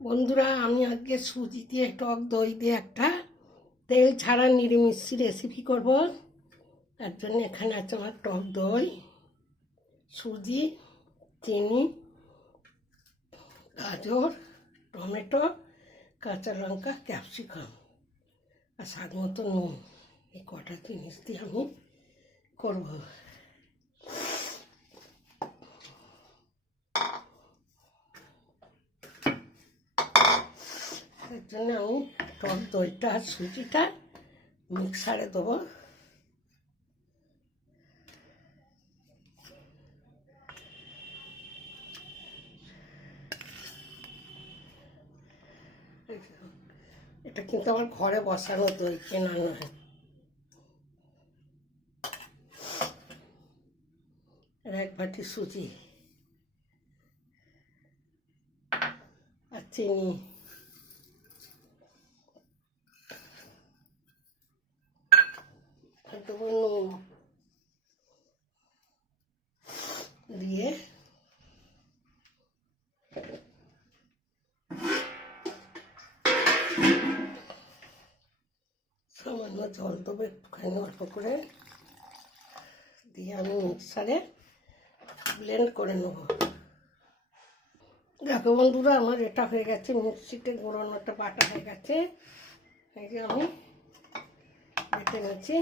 বন্ধুরা, আমি আজকে সুজি দিয়ে টক দই দিয়ে একটা তেল ছাড়া নিরামিষ রেসিপি করব। তার জন্য এখানে আছে আমার টক দই, সুজি, চিনি, গাজর, টমেটো, কাঁচা লঙ্কা, ক্যাপসিকাম আর স্বাদ মতো নুন। এই কটা জিনিস দিয়ে আমি করব। তার জন্য আমি টক দইটা আর সুজিটা মিক্সারে দেবো। এটা কিন্তু আমার ঘরে বসানো দই, কেনা নয়। এক বাটি সুজি আর চিনি, আর দেবো নুন দিয়ে সামান্য জল দেবো একটুখানি অল্প করে, দিয়ে আমি মিক্সারে ব্লেন্ড করে নেব। দেখো বন্ধুরা, আমার এটা হয়ে গেছে, মিক্সিতে গুঁড়োনোটা বাটা হয়ে গেছে। এই যে আমি বেটে নিচ্ছি।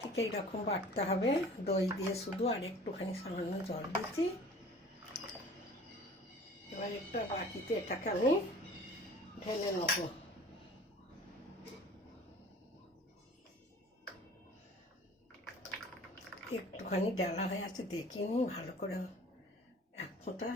ঠিক এইরকম বাটতে হবে, দই দিয়ে শুধু, আর একটুখানি সামান্য জল দিচ্ছি। এবার একটা বাটিতে এটাকে আমি ঢেলে নেব। একটুখানি ডালা হয়ে আছে, দেখিয়ে নিই ভালো করে। এক ফোঁটা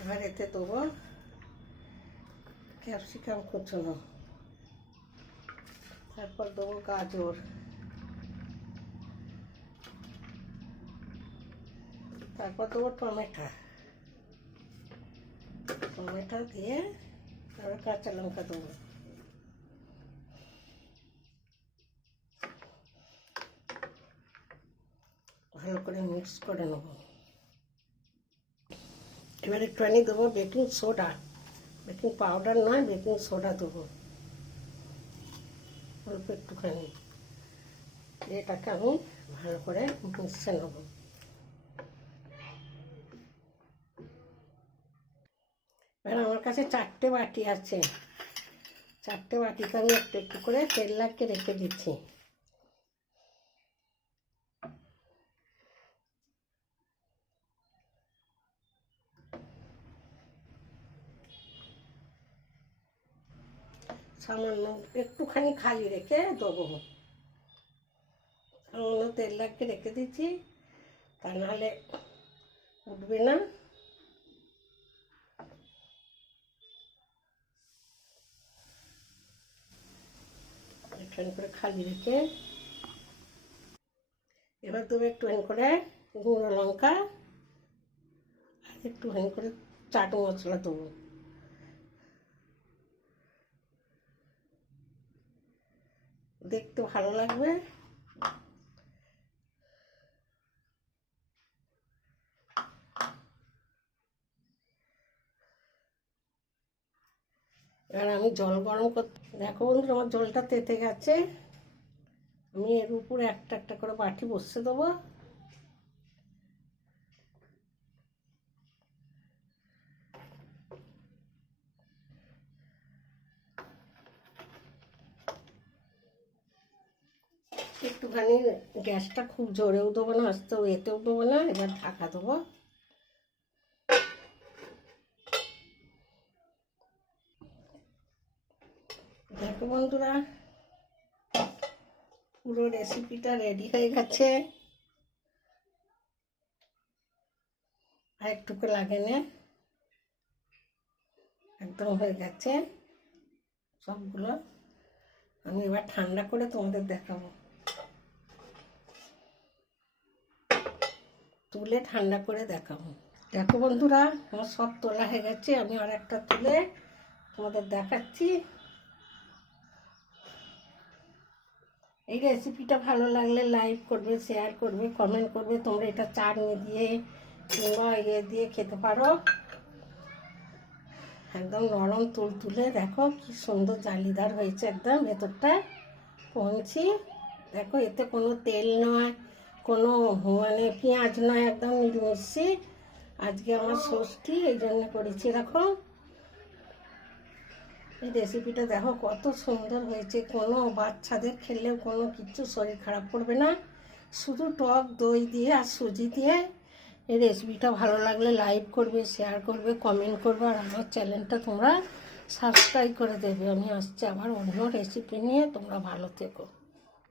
এবার এতে দেবো ক্যাপসিকাম কুচোনো, তারপর দেবো গাজর, তারপর দেবো টমেটো দিয়ে, তারপর কাঁচা লঙ্কা দেবো। ভালো করে মিক্স করে নেবো। এবার একটুখানি দেবো বেকিং সোডা, বেকিং পাউডার নয়, বেকিং সোডা দেবো অল্প একটুখানি। এটাকে আমি ভালো করে মিশিয়ে নেবো। এবার আমার কাছে 4টে বাটি আছে, 4টে বাটিতে আমি একটু একটু করে তেল লাগিয়ে রেখে দিচ্ছি। সামান্য একটুখানি খালি রেখে দেবো, সামান্য তেল লাগিয়ে রেখে দিচ্ছি, তা নাহলে উঠবে না। একটুখানি করে খালি রেখে এবার দেবো একটুখানি করে গুঁড়ো লঙ্কা আর একটুখানি করে চাট মশলা দেবো। দেখতে ভালো লাগবে। এবার আমি জল গরম করতে, দেখো বন্ধু আমার জলটা তেতে গেছে। আমি এর উপরে একটা একটা করে বাটি বসিয়ে দেবো। একটুখানি গ্যাসটা খুব জোরেও দেবো না, আস্তেও এতেও দেবো না। এবার ঢাকা দেবো। দেখো বন্ধুরা, পুরো রেসিপিটা রেডি হয়ে গেছে। আর একটুকু লাগে না, একদম হয়ে গেছে সবগুলো। আমি এবার ঠান্ডা করে তোমাদের দেখাবো, তুলে ঠান্ডা করে দেখাবো। দেখো বন্ধুরা, আমার সব তোলা হয়ে গেছে। আমি আর একটা তুলে তোমাদের দেখাচ্ছি। এই রেসিপিটা ভালো লাগলে লাইক করবে, শেয়ার করবে, কমেন্ট করবে। তোমরা এটা চাটনি দিয়ে কিংবা দিয়ে খেতে পারো। একদম নরম তুলতুলে, দেখো কি সুন্দর জালিদার হয়েছে একদম ভেতরটা পৌঁছি। দেখো এতে কোনো তেল নয়, কোনো মানে পেঁয়াজ নয়, একদম নিরামিষি। আজকে আমার ষষ্ঠী, এই জন্য করেছি। এরকম এই রেসিপিটা দেখো কত সুন্দর হয়েছে। কোনো বাচ্চাদের খেলেও কোনো কিছু শরীর খারাপ করবে না। শুধু টক দই দিয়ে আর সুজি দিয়ে। এই রেসিপিটা ভালো লাগলে লাইক করবে, শেয়ার করবে, কমেন্ট করবে। আর আমার চ্যানেলটা তোমরা সাবস্ক্রাইব করে দেবে। আমি আসছি আবার অন্য রেসিপি নিয়ে। তোমরা ভালো থেকো।